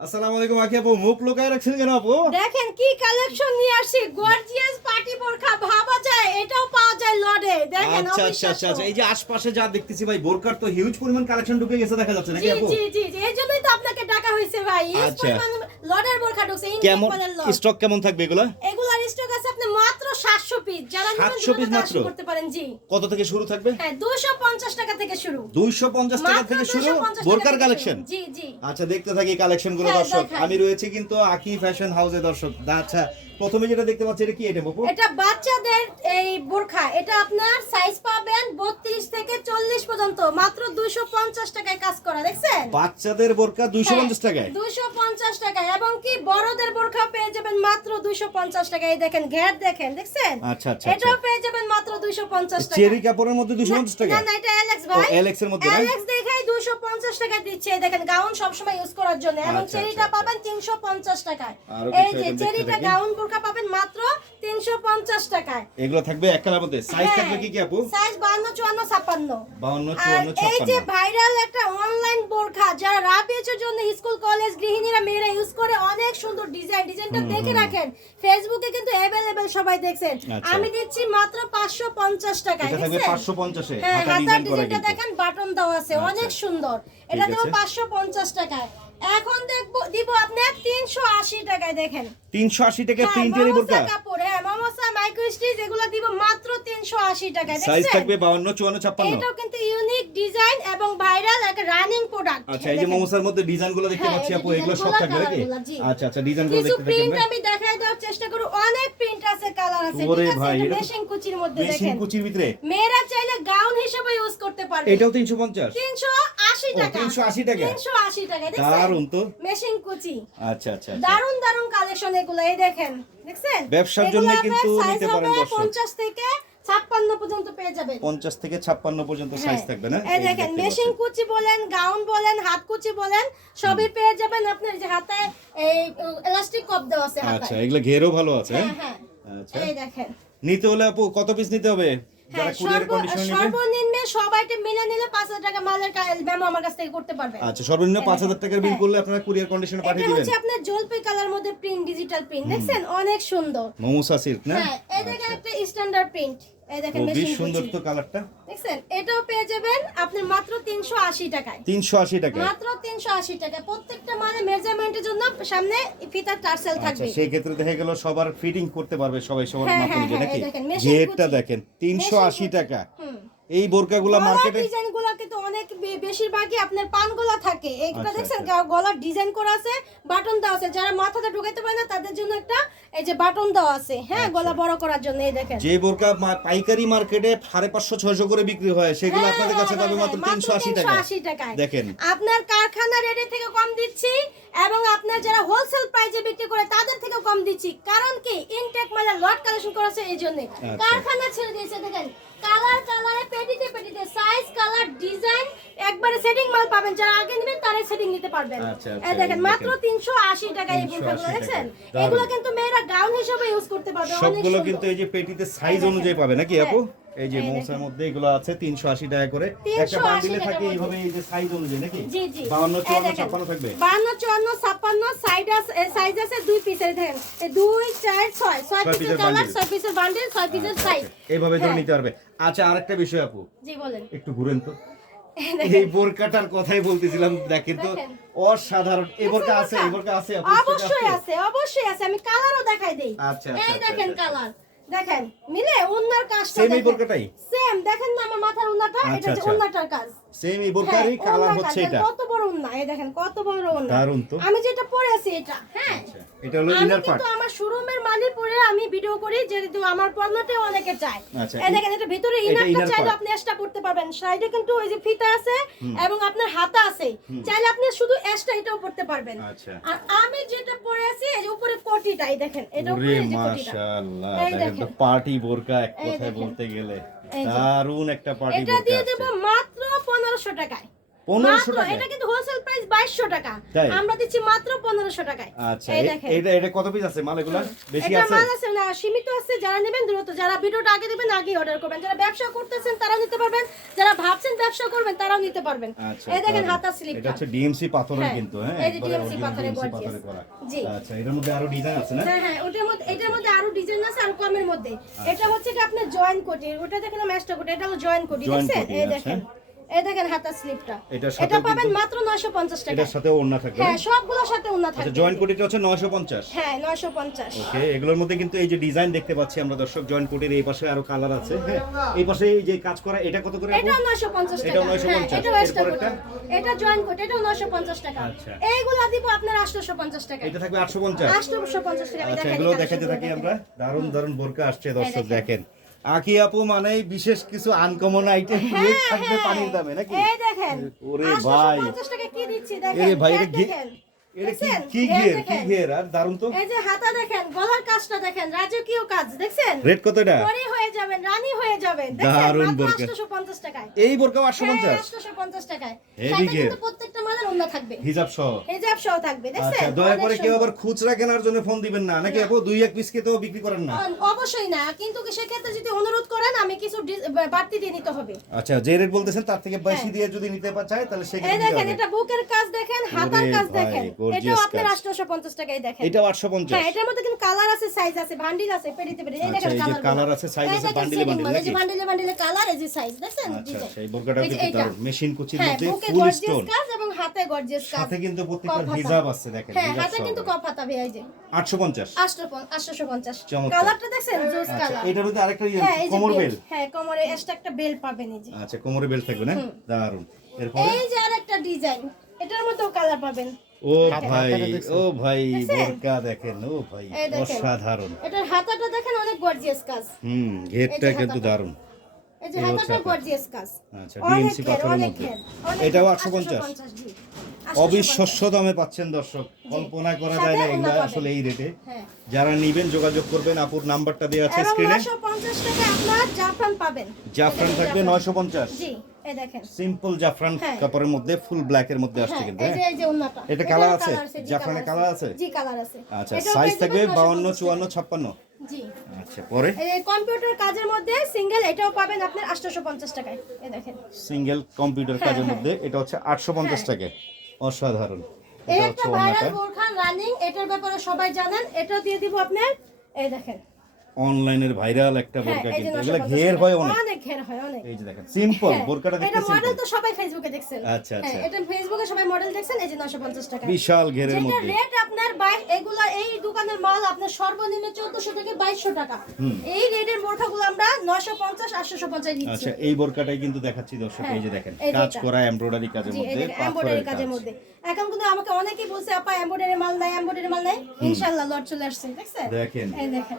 আসসালামু আলাইকুম আকি আপু মুখ লুকায় রাখছেন কেন আপু? দেখেন কি কালেকশন নিয়ে আসি গর্জিয়াস পার্টি বোরখা ভাবা যায় এটাও পাওয়া যায় লডে দেখেন আচ্ছা আচ্ছা আচ্ছা আচ্ছা এই যে আশপাশে যা দেখতেছি ভাই বোরকার তো হিউজ পরিমাণ কালেকশন ঢুকে গেছে দেখা যাচ্ছে নাকি আপু? জি জি জি এই জন্যই তো আপনাকে ডাকা হয়েছে ভাই। এই আচ্ছা। পরিমাণ লডের বোরখা ঢুকছে কেমন স্টক কেমন থাকবে এগুলা? এগুলার স্টক আছে মাত্র 700 পিস যারা নেবেন 700 piece দ্রুত মাত্র? করতে পারেন জি। কত থেকে শুরু থাকবে? হ্যাঁ 250 টাকা থেকে শুরু। 250 টাকা থেকে শুরু? বোরকার কালেকশন জি জি। আচ্ছা দেখতে থাকি কালেকশনগুলো হ্যাঁ, দর্শক। আমি রয়েছে কিন্তু আকি ফ্যাশন হাউসে দর্শক। আচ্ছা প্রথমে যেটা দেখতে পাচ্ছি এটা কি এটা বাপু এটা বাচ্চাদের এই বোরখা। এটা আপনার সাইজ পাবেন 32 থেকে 40 পর্যন্ত। মাত্র 250 টাকায় কাজ করা দেখছেন? বাচ্চাদের বোরকা 250 টাকায়? দুইশো পঞ্চাশ টাকা এবং কি বড়দের বোরখা পেয়ে যাবেন মাত্র দুইশো পঞ্চাশ এই দেখেন ঘের দেখেন দেখছেন? আচ্ছা আচ্ছা এটাও আচ্ছা পেয়ে যাবেন মাত্র দুইশো পঞ্চাশ টাকা। চেরি কাপড়ের মধ্যে 250 টাকা? না না এটা অ্যালেক্স ও ভাই। এলএক্স এর মধ্যে না অ্যালেক্স দেখাই দুইশো পঞ্চাশ টাকা দিচ্ছে এই দেখেন গাউন সবসময় ইউজ করার জন্য। এবং আচ্ছা, চেরিটা আচ্ছা, পাবেন তিনশো পঞ্চাশ টাকায়। এই যে চেরিটা গাউন বোরখা পাবেন মাত্র তিনশো পঞ্চাশ টাকায়। এগুলো থাকবে এক কালার মধ্যে। সাইজ হ্যাঁ। থাকবে কি কি আপু? সাইজ বান্ন চুয়ান্ন ছাপ্পান্ন। 52 আর 54 এই যে ভাইরাল একটা অনলাইন বোরখা যারা রাবিয়েছের জন্য স্কুল কলেজ গৃহিণীরা মেয়েরা ইউজ করে অনেক সুন্দর ডিজাইন ডিজাইনটা দেখে রাখেন। ফেসবুকে কিন্তু অ্যাভেলেবেল সবাই দেখছেন। আচ্ছা। আমি দিচ্ছি মাত্র 550 টাকায় এটা থাকবে 550 এ। হ্যাঁ হাতা ডিজাইনটা দেখেন বাটন দেওয়া আছে। আচ্ছা। অনেক সুন্দর। এটা দেবো আছে। 550 টাকায়। এখন দেখব দিব আপনার 380 টাকায় দেখেন। 380 টাকা হ্যাঁ, প্রিন্টের বোরকা কাপড় হ্যাঁ মামসা মাইক্রো স্টিচ এগুলো দিব মাত্র 380 টাকায় সাইজ থাকবে 52 54 56 এটাও কিন্তু ইউনিক ডিজাইন এবং ভাইরাল একটা রানিং প্রোডাক্ট আচ্ছা এই যে মোমোসার মধ্যে ডিজাইনগুলো দেখতে হ্যাঁ, পাচ্ছি আপু এগুলো সব থাকবে নাকি? আচ্ছা আচ্ছা ডিজাইনগুলো কিছু দেখতে প্রিন্ট আমি দেখাই চেষ্টা করো অনেক প্রিন্ট আছে কালার আছে ঠিক আছে? এটা কুচির মধ্যে দেখেন। মেশিং কুচির ভিতরে। মেয়েরা চাইলে গাউন হিসেবে ইউজ করতে পারবে। এটাও 350 380 টাকা। 380 টাকা। 380 টাকা দারুণ তো। মেশিন কুচি। আচ্ছা আচ্ছা। দারুণ দারুণ কালেকশন এগুলো এই দেখেন দেখছেন? ব্যবসার জন্য কিন্তু নিতে পারেন 50 থেকে 56 পর্যন্ত পেয়ে 50 থেকে 56 পর্যন্ত সাইজ হ্যাঁ। থাকবে না? এই দেখেন মেশিন কুচি বলেন গাউন বলেন হাত কুচি বলেন সবই পেয়ে যাবেন আপনার যে হাতে এই ইলাস্টিক কপ দেওয়া আছে আচ্ছা হাতে এগুলো ঘেরও ভালো আছে। হ্যাঁ হ্যাঁ? আচ্ছা। এই দেখেন। নিতে হলে আপু কত পিস নিতে হবে? হ্যাঁ সবাইকে মিলে নিলে পাঁচ হাজার টাকা মালের মেমো আমার কাছ থেকে করতে পারবে। আচ্ছা সর্বনিম্ন 5000 দেখেন, টাকার বিল। করলে আপনারা কুরিয়ার কন্ডিশনে পাঠিয়ে দিবেন। হচ্ছে আপনার জলপাই কালার মধ্যে প্রিন্ট ডিজিটাল প্রিন্ট দেখছেন? অনেক সুন্দর। মোমোসা সিল্ক না? হ্যাঁ এই দেখেন একটা স্ট্যান্ডার্ড প্রিন্ট এই দেখেন খুবই সুন্দর তো কালারটা দেখছেন এটাও পেয়ে যাবেন আপনি মাত্র 380 টাকায়। 380 টাকা মাত্র 380 টাকা প্রত্যেকটা মানে মেজারমেন্টের জন্য সামনে ফিতা টার্সেল আচ্ছা থাকবে। সেই ক্ষেত্রে দেখা গেল সবার ফিটিং করতে পারবে সবাই সবার হ্যাঁ, মাপ হ্যাঁ, অনুযায়ী হ্যাঁ, নাকি? এই দেখেন, machine ঘেরটা দেখেন 380 টাকা। এই বোরকাগুলো মার্কেটে ডিজাইনগুলো বেশিরভাগই আপনার পানগুলো থাকে। এইটা আচ্ছা, দেখছেন আচ্ছা। গলার ডিজাইন করা আছে বাটন দেওয়া আছে। যারা মাথাতে ঢুকাইতে পারে না তাদের জন্য একটা এই যে বাটন দেওয়া আছে হ্যাঁ আচ্ছা। গলা বড় করার জন্য এই দেখেন। যে বোরকা পাইকারি মার্কেটে সাড়ে পাঁচশো ছয়শো করে বিক্রি হয় সেগুলো হ্যাঁ, আপনাদের কাছে পাবে মাত্র হ্যাঁ, তিনশো আশি টাকা। টাকায়। দেখেন। আপনার কারখানা রেটে থেকে কম দিচ্ছি এবং আপনার যারা হোলসেল প্রাইসে বিক্রি করে তাদের থেকে কম দিচ্ছি। কারণ কি ইনটেক মানে লট কালেকশন করেছে এই জন্য। কারখানা ছেড়ে দিয়েছে দেখেন। কালার কালারে পেটিতে পেটিতে। সাইজ কালার ডিজাইন একবারে সেটিং মাল পাবেন। যারা আগে নেবেন তারাই সেটিং নিতে পারবেন। আচ্ছা, আচ্ছা, এই দেখেন মাত্র দেখেন। তিনশো আশি টাকা এই 380 বোরখাগুলো টাকা। দেখছেন? এগুলো কিন্তু মেয়েরা গাউন হিসেবে ইউজ করতে পারবে। সবগুলো কিন্তু এই যে পেটিতে সাইজ অনুযায়ী পাবে নাকি হ্যাঁ। আপু? এই যে মৌসার মধ্যে এগুলো আছে তিনশো আশি টাকা করে। একটা বান্ডিলে থাকে এইভাবে এই যে সাইজ অনুযায়ী নাকি? জি জি। বাউন্ন এই চুয়ান্ন দেখেন। ছাপ্পান্ন থাকবে? আছে সাইজ আছে দুই পিসের দেখেন। পিসের কালার পিসের বান্ডেল পিসের আচ্ছা, সাইজ আচ্ছা। এইভাবে ধরে হ্যাঁ। নিতে পারবে। আচ্ছা আরেকটা বিষয় আপু। জি বলেন। একটু ঘুরেন তো। এই বোরকাটার কথাই বলতেছিলাম দেখেন তো। অসাধারণ। এই বোরকা আছে এই বোরকা আছে অবশ্যই আছে। অবশ্যই আছে। আমি কালারও দেখাই দেই। আচ্ছা, আচ্ছা, এই আচ্ছা, দেখেন আচ্ছা। কালার দেখেন মিলে উন্নার কাজটা সেম এই বোরকাটাই? সেম দেখেন না আমার মাথার উন্নাটা এটা আচ্ছা, হচ্ছে আচ্ছা। উন্নাটার কাজ। সেম এই বোরকারই হ্যাঁ, কালার হচ্ছে এটা। কত বড় উন্না এই দেখেন কত বড় উন্না দারুণ তো। আমি যেটা পরে আছি এটা হ্যাঁ। আচ্ছা, এটা হলো ইনার পার্ট কিন্তু আমার শোরুমের পরে আমি ভিডিও করি যেহেতু আমার পণ্যতে অনেকে চায় আচ্ছা, এই দেখেন এটা ভিতরে ইনারটা চাইলে আপনি এক্সট্রা করতে পারবেন। সাইডে কিন্তু ওই যে ফিতা আছে এবং আপনার হাতা আছে। চাইলে আপনি শুধু এক্সট্রা এটাও করতে পারবেন। আচ্ছা। আর আমি যেটা পরে আছি এই যে উপরে কোটিটাই দেখেন এটা উপরে যে কোটিটা মাশাআল্লাহ দেখেন তো পার্টি বোরকা এক কথায় বলতে গেলে। দারুণ একটা পার্টি এটা দিয়ে দেবো মাত্র পনেরোশো টাকায়। পনেরোশো টাকা এটা কিন্তু হোলসেল প্রাইস বাইশশো টাকা। আমরা দিচ্ছি মাত্র পনেরোশো টাকায়। আচ্ছা এই এ- দেখেন। এটা এটা কত পিস আছে মাল এগুলা বেশি আছে? মাল আছে না সীমিত আছে। যারা নেবেন দ্রুত যারা ভিডিওটা আগে দেবেন আগে অর্ডার করবেন। যারা ব্যবসা করতেছেন তারাও নিতে পারবেন। যারা ভাবছেন ব্যবসা করবেন তারাও নিতে পারবেন। আচ্ছা এই দেখেন দারুণ। হাতা এটা হচ্ছে ডিএমসি পাথরের কিন্তু হ্যাঁ? এই যে একবারে পাথরের DMC gorgeous। পাথরে করা। জি। আচ্ছা এটার মধ্যে আরও ডিজাইন আছে না? হ্যাঁ হ্যাঁ ওটার মধ্যে এটার মধ্যে আরও ডিজাইন আছে আর কমের মধ্যে। এটা হচ্ছে কি আপনার জয়েন কোটি ওটা দেখেন ম্যাচটা কোটি এটা হলো জয়েন কোটি Join দেখছেন এই আচ্ছা। দেখেন। এই দেখেন হাতা স্লিপটা। এটা পাবেন মাত্র 950 টাকা। এটার সাথে ওড়না থাকবে। হ্যাঁ সবগুলোর সাথে উন্নত আচ্ছা থাকবে। জয়েন্ট কোটিটা হচ্ছে 950 হ্যাঁ 950 ওকে এগুলোর মধ্যে কিন্তু এই যে ডিজাইন দেখতে পাচ্ছি আমরা দর্শক জয়েন্ট কোটের এই পাশে আরও কালার আছে হ্যাঁ? এই পাশে এই যে কাজ করা এটা কত করে আপু? এটাও 950 টাকা। হ্যাঁ 950 এটাও এক্সট্রা এরপরেরটা? কোটি এটা জয়েন কোটি এটাও 950 টাকা। আচ্ছা। এইগুলো দিব আপনার 850 টাকা। এটা থাকবে 850 850 টাকা আচ্ছা এগুলো দেখাতে থাকি আমরা। দারুণ দারুণ বোরকা আসছে দর্শক দেখেন। আকি আপু মানে বিশেষ কিছু আনকমন আইটেম হ্যাঁ, থাকবে হ্যাঁ। পানির দামে নাকি এই দেখেন ওরে 850 ভাই। টাকা কি দিচ্ছি দেখেন এই ভাই, এটা ঘের ঘে- দেখেন এটা কি কি ঘের ঘের কি ঘের আর দারুণ তো। এই যে হাতা দেখেন গলার কাজটা দেখেন রাজকীয় কাজ দেখছেন? রেট কত এটা? পরি হয়ে যাবেন রানী হয়ে যাবেন দেখছেন? বোরকা। 850 টাকায়। এই বোরকা হ্যাঁ 850 850 টাকায়। Heavy সাথে প্রত্যেকটা মালের ওন্না থাকবে। হিজাব সহ। হিজাব সহ থাকবে দেখছেন? আচ্ছা দয়া করে কেউ আবার খুচরা কেনার জন্য ফোন দিবেন না। নাকি আপু দুই এক পিস কে তো বিক্রি করেন না? অবশ্যই না কিন্তু সেক্ষেত্রে যদি অনুরোধ করেন আমি কিছু বাড়তি দিয়ে নিতে হবে। আচ্ছা যে রেট পলতেছেন তার থেকে বেশি দিয়ে যদি নিতে পা- চায় তাহলে সেক্ষেত্রে দেখেন এটা বুকের কাজ দেখেন হাতার কাজ দেখেন। এটাও আপনার কাজ। 850 টাকায় দেখেন। এটা 850 হ্যাঁ এটার মধ্যে কিন্তু কালার আছে সাইজ আছে বান্ডিল আছে পেরিতে পেরি এই আচ্ছা, দেখেন এই যে কালার আছে, size আছে, bundle এ এই যে বান্ডিলে বান্ডিলে কালার এই যে সাইজ দেখছেন? আচ্ছা আচ্ছা এই বোরকাটাও কিন্তু এইটা। দারুণ। মেশিন কুচির হ্যাঁ মধ্যে বুকে ফুল স্টোন কাজ এবং হাতে গর্জিয়াস কাজ। সাথে কিন্তু প্রত্যেকটা হিজাব আছে দেখেন হ্যাঁ হিজাব হাতে কিন্তু কপ হাতা ভাই এই যে। 850 850 কালারটা দেখছেন? জোস আচ্ছা কালার। এটার মধ্যে আরেকটা ইয়ে, হ্যাঁ কোমর বেল বেল্ট হ্যাঁ কোমরে এক্সট্রা একটা বেল পাবেন এই যে। আচ্ছা কোমরে বেল থাকবে না? দারুণ। এরপরে? এই যে আরেকটা ডিজাইন এটার মধ্যেও কালার পাবেন। ও ভাই ও ভাই? বোরকা দেখেন ও ভাই। অসাধারণ। এটার হাতাটা দেখেন অনেক গর্জিয়াস কাজ। হুম ঘেরটা কিন্তু দারুণ। এই যে হাতাটা গর্জিয়াস কাজ। আচ্ছা, ডিএমসি পাথরের মধ্যে। এটাও ঘের, 850 850 অবিশ্বাস্য দামে পাচ্ছেন দর্শক। কল্পনা করা যায় না এগুলা। আসলে এই রেটে হ্যাঁ। যারা নিবেন যোগাযোগ করবেন আপুর নাম্বারটা দেওয়া আছে স্ক্রিনে 950 টাকা আপনার জাফরান পাবেন। জাফরান থাকবে। নয়শো পঞ্চাশ। জি এই দেখেন। সিম্পল জাফরান হ্যাঁ। কাপড়ের মধ্যে ফুল ব্ল্যাক এর মধ্যে আসছে হ্যাঁ, কিন্তু এই যে হ্যাঁ। এই যে ওন্নাটা। এটা কালার আছে? জাফরানের কালার আছে? জি কালার আছে। আচ্ছা সাইজ থাকবে যাবেন 52 950 54 56 জি। আচ্ছা পরে? এই কম্পিউটার কাজের মধ্যে সিঙ্গেল এটাও পাবেন আপনার 850 টাকায়। এই দেখেন। সিঙ্গেল কম্পিউটার হ্যাঁ, কাজের হ্যাঁ। মধ্যে এটা হচ্ছে 850 টাকা অসাধারণ। এটা হচ্ছে ভাইরাল ওনাটা বোরখান রানিং এটার ব্যাপারে সবাই জানেন। এটা দিয়ে দিব আপনার এই দেখেন। অনলাইনের ভাইরাল একটা হ্যাঁ বোরকা কিন্তু। 950 এগুলা ঘের হয় অনেক। অনেক ঘের হয় অনেক। এই যে দেখেন সিম্পল হ্যাঁ, বোরকাটা দেখতে এটা মডেল তো সবাই ফেসবুকে দেখছেন। আচ্ছা, আচ্ছা। হ্যাঁ, এটা ফেসবুকে সবাই মডেল দেখছেন এই যে 950 টাকা। বিশাল ঘেরের মধ্যে। রেট আপনার বাই- এগুলা এই দোকানের মাল আপনার সর্বনিম্ন 1400 থেকে 2200 টাকা। এই রেটের বোরখাগুলো আমরা 950 850 দিচ্ছি আচ্ছা এই বোরকাটাই কিন্তু দেখাচ্ছি দর্শক এই যে দেখেন কাজ করা এমব্রয়ডারি কাজের মধ্যে এমব্রয়ডারি কাজের মধ্যে। এখন কিন্তু আমাকে অনেকেই বলছে আপা এমব্রয়ডারি মাল নাই এমব্রয়ডারি মাল নাই। ইনশাআল্লাহ লট চলে আসছে দেখছেন? দেখেন। এই দেখেন।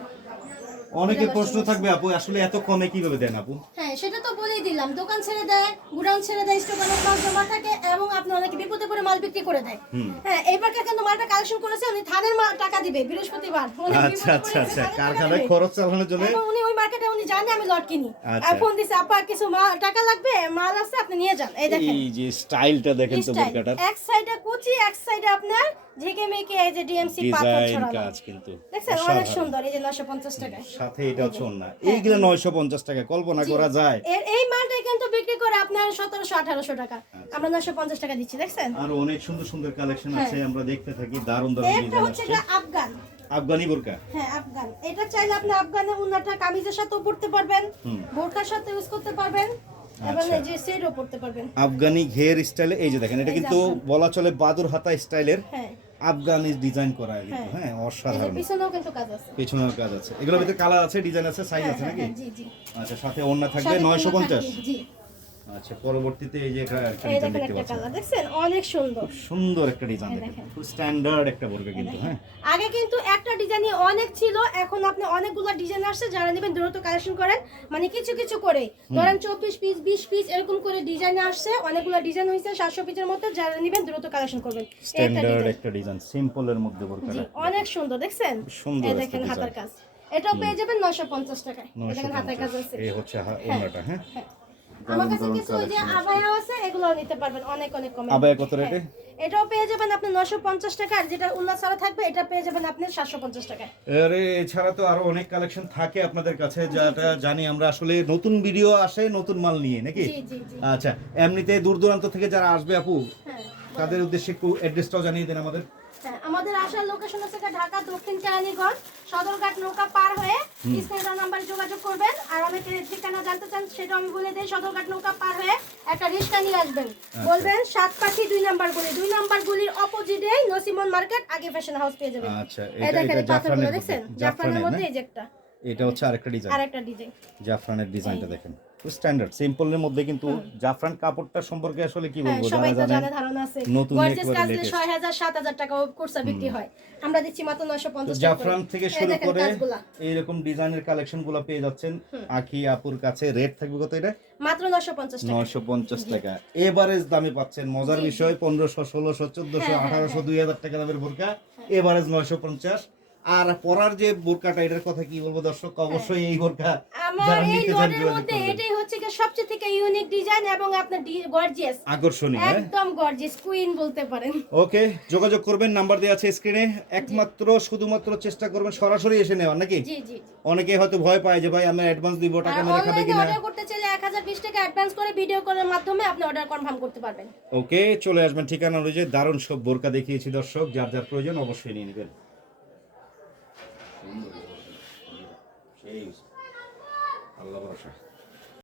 অনেকের প্রশ্ন থাকবে আপু আসলে এত কমে কীভাবে দেন আপু? হ্যাঁ সেটা তো বলেই দিলাম। দোকান ছেড়ে দেয় গুডাউন ছেড়ে দেয় স্টক অনেক মাল জমা থাকে এবং আপনি অনেকে বিপদে পড়ে মাল বিক্রি করে দেয়। হ্যাঁ এইবারকে কিন্তু মালটা কালেকশন করেছে? উনি থানের মাল টাকা দিবে বৃহস্পতিবার। আচ্ছা আচ্ছা আচ্ছা কারখানায় খরচ চালানোর জন্য? উনি ওই মার্কেটে উনি জানে আমি লট কিনি। আচ্ছা। আর ফোন দিছে আপা কিছু মাল টাকা লাগবে? মাল আছে আপনি নিয়ে যান। এই দেখেন। এই যে স্টাইলটা দেখেন তো বোরকাটার। এক সাইডে কুচি এক সাইডে আপনার ঝেঁকে মেকে এই যে ডিএমসি ডিজাইন কাজ কিন্তু দেখছেন অনেক সুন্দর এই যে 950 টাকায় সাথে এটা হচ্ছে এইগুলা নয়শো পঞ্চাশ টাকা কল্পনা করা যায়। এই মালটাই কিন্তু বিক্রি করে আপনার 1700 1800 টাকা। আচ্ছা। আমরা 950 টাকা দিচ্ছি দেখছেন? আর অনেক সুন্দর সুন্দর কালেকশন হ্যাঁ। আছে আমরা দেখতে থাকি দারুণ দারুণ ডিজাইন হচ্ছে এটা আফগান। আফগানি বোরকা। হ্যাঁ আফগান। এটা চাইলে আপনি আফগানের উন্নাটা কামিজের সাথেও পড়তে পারবেন। বোরখার সাথে ইউজ করতে পারবেন। এবং আচ্ছা। এই যে সেটও পড়তে পারবেন। আফগানি ঘের স্টাইলে এই যে দেখেন এটা কিন্তু বলা চলে বাদুর হাতা স্টাইলের হ্যাঁ। আফগানি ডিজাইন করা কিন্তু হ্যাঁ। অসাধারণ। পিছনেও কিন্তু কাজ আছে। পেছনের কাজ আছে। এগুলোর ভিতরে কালার আছে ডিজাইন আছে সাইজ হ্যাঁ আছে হ্যাঁ নাকি? হ্যাঁ, জি জি। আচ্ছা সাথে অন্য থাকবে সাথে নয়শো উন্না পঞ্চাশ। থাকিয়ে, জি। আচ্ছা পরবর্তীতে এই যে একটা একটা ডিজাইন দেখতে পাচ্ছেন। দেখছেন? অনেক সুন্দর। সুন্দর একটা ডিজাইন দেখেন। খুব স্ট্যান্ডার্ড একটা বোরকা কিন্তু হ্যাঁ। আগে কিন্তু একটা ডিজাইনই অনেক ছিল এখন আপনি অনেকগুলো ডিজাইন আসছে যারা নেবেন দ্রুত কালেকশন করেন। মানে কিছু কিছু করে। ধরেন চব্বিশ পিস বিশ পিস এরকম করে ডিজাইন আসছে অনেকগুলো ডিজাইন হয়েছে সাতশো পিসের মধ্যে যারা নেবেন দ্রুত কালেকশন করবেন। স্ট্যান্ডার্ড ডিজাইন একটা ডিজাইন সিম্পলের মধ্যে বোরকাটা অনেক সুন্দর দেখছেন? সুন্দর দেখেন। হাতার কাজ। এটাও পেয়ে যাবেন নয়শো পঞ্চাশ টাকায়। এই দেখেন হাতার কাজ আছে। এই হচ্ছে হ্যাঁ। হ্যাঁ। আমার কাছে কিছু যে আবায়াও আছে। এগুলোও নিতে পারবেন। অনেক অনেক কমে আবায়া কত রেটে? হ্যাঁ। এটাও পেয়ে যাবেন আপনি 950 টাকা আর যেটা উল্লাস ছাড়া থাকবে এটা পেয়ে যাবেন আপনি 750 টাকা আরে এছাড়া তো আরও অনেক কালেকশন থাকে আপনাদের কাছে যেটা জানি আমরা আসলে নতুন ভিডিও আসে নতুন মাল নিয়ে নাকি? আচ্ছা এমনিতে দূর দূরান্ত থেকে যারা আসবে আপু হ্যাঁ। তাদের উদ্দেশ্যে একটু অ্যাড্রেসটাও জানিয়ে দেন আমাদের। হ্যাঁ, আমাদের আসার লোকেশন হচ্ছে ঢাকা দক্ষিণ কেরানীগঞ্জ সদরঘাট নৌকা পার হয়ে স্ক্রিনের নাম্বারে যোগাযোগ করবেন। আর অনেকে ঠিকানা জানতে চান সেটা আমি বলে দিই সদরঘাট নৌকা পার হয়ে একটা রিক্সা নিয়ে আসবেন। বলবেন সাত পাখি দুই নাম্বার গুলি। দুই নাম্বার গুলির অপোজিটে নসিমন মার্কেট আগে ফ্যাশন হাউস পেয়ে যাবেন। আচ্ছা এটা এটা জাফরানের দেখছেন? জাফরানের মধ্যে এই যে একটা। এটা হচ্ছে আরেকটা ডিজাইন আরেকটা ডিজাইন জাফরানের ডিজাইনটা দেখেন। স্ট্যান্ডার্ড সিম্পলের মধ্যে কিন্তু জাফরান কাপড়টা সম্পর্কে আসলে কি হ্যাঁ বলব সবাই যারা তো জানেন ধারণা আছে। নতুন গর্জিয়াস একেবারে কাজ দিয়ে latest। ছয় হাজার সাত হাজার টাকা কোর্সা বিক্রি হয়। আমরা দিচ্ছি মাত্র নয়শো তো পঞ্চাশ জাফরান থেকে শুরু করে কাজগুলা। এইরকম ডিজাইনের কালেকশনগুলো পেয়ে যাচ্ছেন। আখি আপুর কাছে রেট থাকবে কত এটা? মাত্র নয়শো পঞ্চাশ টাকা। নয়শো পঞ্চাশ টাকা। এভারেজ দামে পাচ্ছেন মজার বিষয় পনেরোশো ষোলোশো চোদ্দশো হ্যাঁ, হ্যাঁ, আঠারোশো দুই হাজার টাকা দামের বোরকা। এভারেজ নয়শো পঞ্চাশ। আর পরার যে বোরকাটা এটার কথা কি বলব দর্শক? অবশ্যই এই বোরকা আমার এই লটের মধ্যে এটাই হচ্ছে কি সবচেয়ে থেকে ইউনিক ডিজাইন এবং আপনার গর্জিয়াস আকর্ষণীয় হ্যাঁ? একদম গর্জিয়াস কুইন বলতে পারেন। ওকে যোগাযোগ করবেন নাম্বার দেওয়া আছে স্ক্রিনে একমাত্র শুধুমাত্র চেষ্টা করবেন সরাসরি এসে নেওয়ার নাকি? জি জি জি। অনেকে হয়তো ভয় পায় যে ভাই আমরা অ্যাডভান্স দিব টাকা মেরে খাবে কিনা? অর্ডার করতে চাইলে 1020 টাকা অ্যাডভান্স করে ভিডিও কলের মাধ্যমে আপনি অর্ডার কনফার্ম করতে পারবেন। ওকে চলে আসবেন ঠিকানা অনুযায়ী। দারুণ সব বোরকা দেখিয়েছি দর্শক যার যার প্রয়োজন অবশ্যই নিয়ে নেবেন।